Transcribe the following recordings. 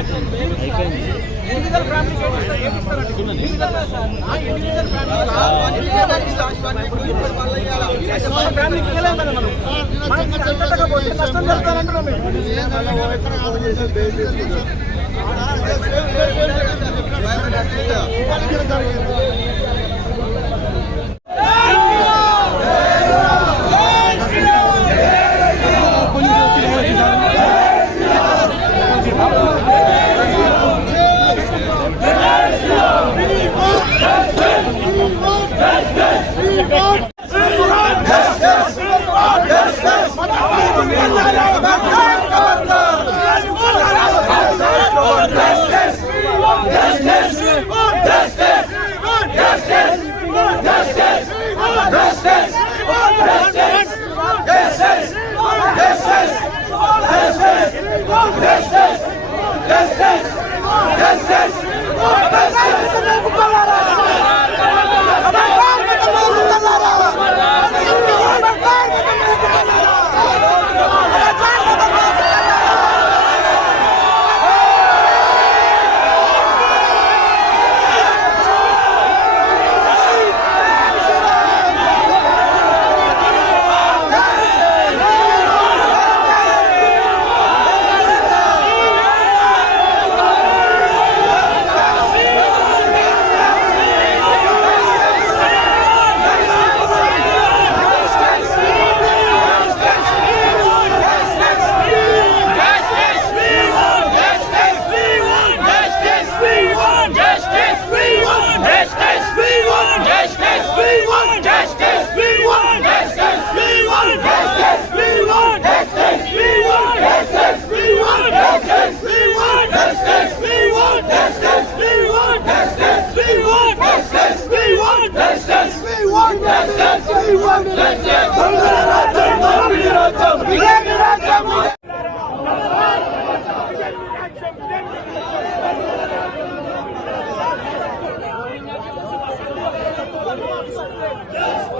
Individual ఫ్యామిలీకి ఏమి ఇస్తారు ఏమి Yes!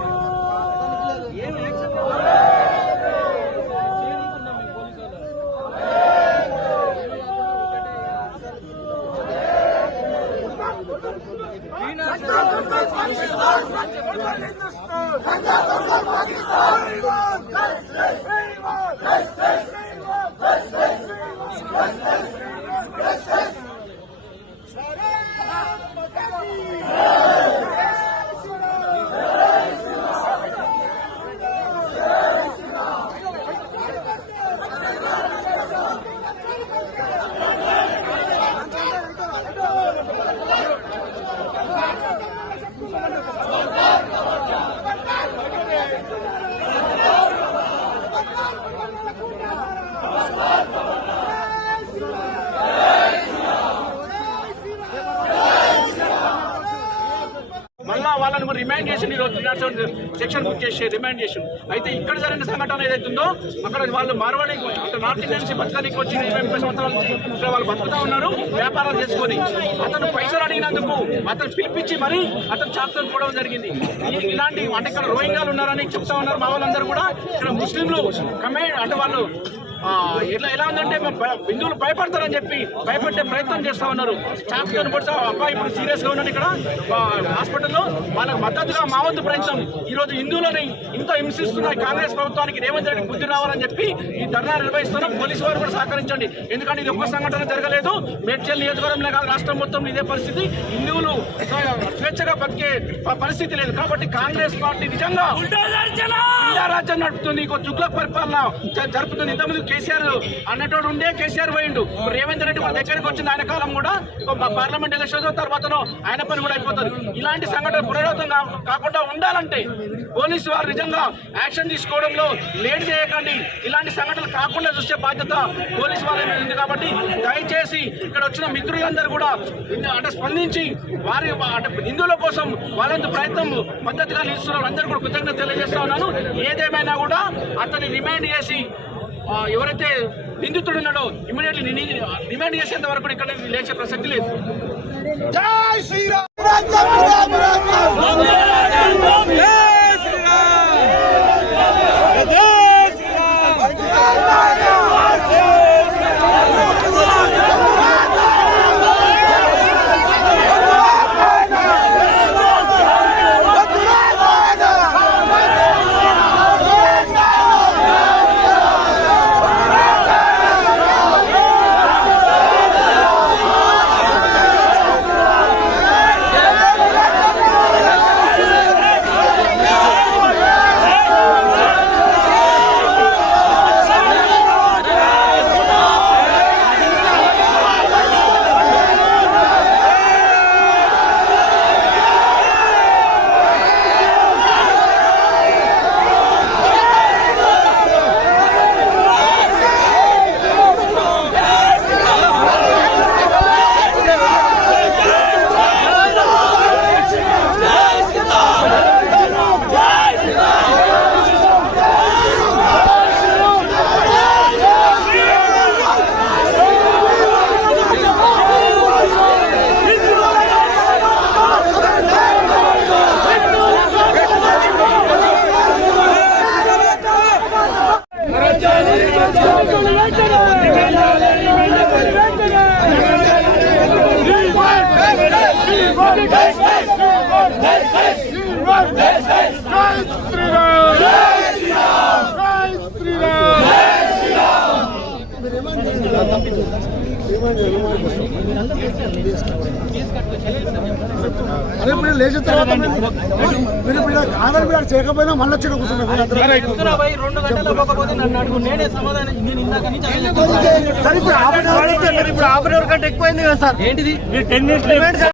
మేము మళ్ళా వాళ్ళని మరి రిమాండ్ చేసి ఈరోజు సెక్షన్ బుక్ చేసి రిమాండ్ చేసి అయితే ఇక్కడ జరిగిన సంఘటన ఏదైతుందో అక్కడ వాళ్ళు మార్వాడి అంటే నార్త్ ఇండియన్ నుంచి బతకడానికి వచ్చి ఇరవై ముప్పై సంవత్సరాల నుంచి ఇక్కడ వాళ్ళు బతుకుతా ఉన్నారు వ్యాపారం చేసుకొని. అతను పైసలు అడిగినందుకు అతను పిలిపించి మరి అతను చాప్తో పోవడం జరిగింది. ఇలాంటి అంటే ఇక్కడ రోహింగాలు ఉన్నారని చెప్తా ఉన్నారు మా వాళ్ళందరూ కూడా. ఇక్కడ ముస్లింలు కమే అంటే వాళ్ళు ఆ, ఎట్లా ఎలా ఉందంటే హిందువులు భయపడతారని చెప్పి భయపెట్టే ప్రయత్నం చేస్తా ఉన్నారు. చాప్తో కూడా అబ్బాయి ఇప్పుడు సీరియస్గా ఉన్నాడు ఇక్కడ హాస్పిటల్లో. వాళ్ళకి మద్దతుగా మా వంతు ప్రయత్నం. ఈ రోజు హిందువులని ఇంత హింసిస్తున్న కాంగ్రెస్ ప్రభుత్వానికి రేవంత్ రెడ్డి బుద్ధి రావాలని చెప్పి ఈ ధర్నా నిర్వహిస్తున్నాం. పోలీసు వారు కూడా సహకరించండి. ఎందుకంటే ఇది ఒక్క సంఘటన జరగలేదు. మేడ్చల్ నియోజకవర్గంలో కాదు రాష్ట్రం మొత్తం ఇదే పరిస్థితి. హిందువులు స్వేచ్ఛగా బతికే పరిస్థితి లేదు. కాబట్టి కాంగ్రెస్ పార్టీ నిజంగా రాజ్యం నడుపుతుంది. ఇంకో చుగ్లక్ పరిపాలన జరుపుతుంది. ఇంతకుముందు కేసీఆర్ అన్నటోడు ఉండే కేసీఆర్ పోయిండు. రేవంత్ రెడ్డి మన దగ్గరికి వచ్చింది ఆయన కాలం కూడా పార్లమెంట్ ఎలక్షన్ తర్వాతనో ఆయన పని కూడా అయిపోతుంది. ఇలాంటి సంఘటన పునరావృతం కాకుండా ఉండాలంటే పోలీసు వారు నిజంగా యాక్షన్ తీసుకోవడంలో లేట్ చేయకండి. ఇలాంటి సంఘటనలు కాకుండా చూసే బాధ్యత పోలీసు వారి ఉంది కాబట్టి దయచేసి ఇక్కడ వచ్చిన మిత్రులందరూ కూడా అంటే స్పందించి వారి అంటే హిందువుల కోసం వాళ్ళంత ప్రయత్నం మద్దతుగా నిలుస్తున్నారు. అందరూ కూడా కృతజ్ఞత తెలియజేస్తా ఉన్నాను. ఏదేమైనా కూడా అతన్ని రిమైండ్ చేసి ఎవరైతే నిందితుడు ఉన్నాడో ఇమీడియట్లీ డిమాండ్ చేసేంత వరకు కూడా ఇక్కడ లేచే ప్రసక్తి లేదు అదే ఇప్పుడు లేచిన తర్వాత మీరు ఇప్పుడు ఆధార్ మీరు చేయకపోయినా మళ్ళీ వచ్చి కూర్చున్నారు ఇప్పుడు ఆపరేటర్ కంటే ఎక్కువైంది కదా సార్ ఏంటిది టెన్ మినిట్స్